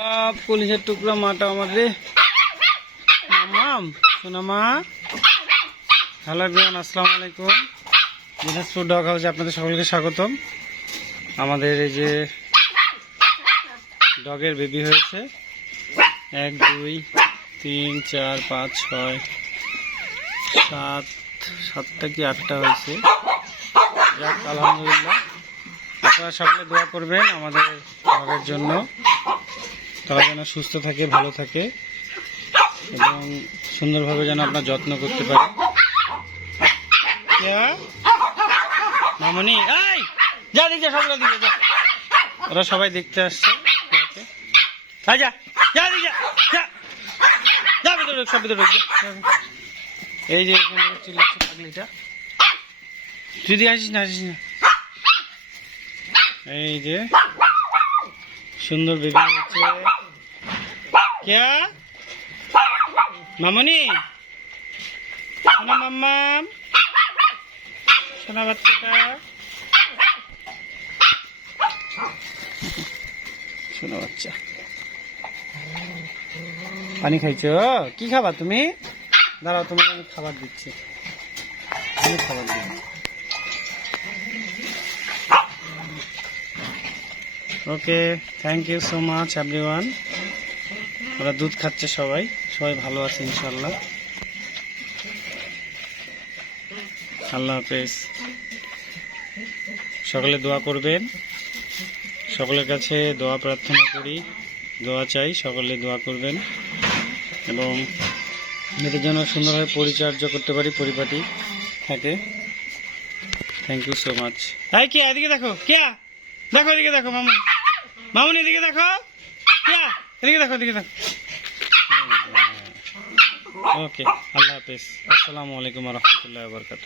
সব কলিজার টুকরা মাটা আমার রে। মামাম সোনা হ্যালো এভরিওয়ান, আসসালামু আলাইকুম। দিনাজপুর ডগ হাউসে আপনাদের সকলকে স্বাগতম। আমাদের এই যে ডগের বেবি হয়েছে। এক, দুই, তিন, চার, পাঁচ, ছয়, সাত, সাতটা কি আটটা হয়েছে? যাক, আলহামদুলিল্লাহ। আপনারা সকলে দোয়া করবেন আমাদের ডগের জন্য। তারা যেন সুস্থ থাকে, ভালো থাকে এবং সুন্দরভাবে যেন আপনার যত্ন করতে পারে? মামনি, এই! যা দিকে সবগুলো দিকে যা ওরা সবাই দেখতে আসছে। আয় যা যা দিকে যা যা। ভিতরে। এই যে চিল্লাচ্ছে পাগলিটা। তুই দিয়ে আসিস না আসিস না। এই যে সুন্দর বেবি হয়েছে। কেয়া মামনি শোনা মাম্মাম শোনা বাচ্চাটা শোনা বাচ্চা পানি খাইছো কি খাবা তুমি দাঁড়াও তোমাকে আমি খাবার দিচ্ছি। আমি খাবার দিচ্ছি। Okay thank you so much everyone ওরা দুধ খাচ্ছে সবাই। সবাই ভালো আছে ইনশাল্লাহ আল্লাহ হাফেজ। সকলে দোয়া করবেন। সকলের কাছে দোয়া প্রার্থনা করি, দোয়া চাই, সকলে দোয়া করবেন। এবং এদের জন্য সুন্দরভাবে পরিচর্যা করতে পারি, পরিপাটি থাকে। থ্যাংক ইউ সো মাচ এই কে, এদিকে দেখো। কে? দেখো, এদিকে দেখো মামুন মামুন, এদিকে দেখো। কে? এদিকে দেখো এদিকে দেখো। ওকে আল্লাহ হাফিজ। আসসালামু আলাইকুম রহমতুল্লাহ বরকাত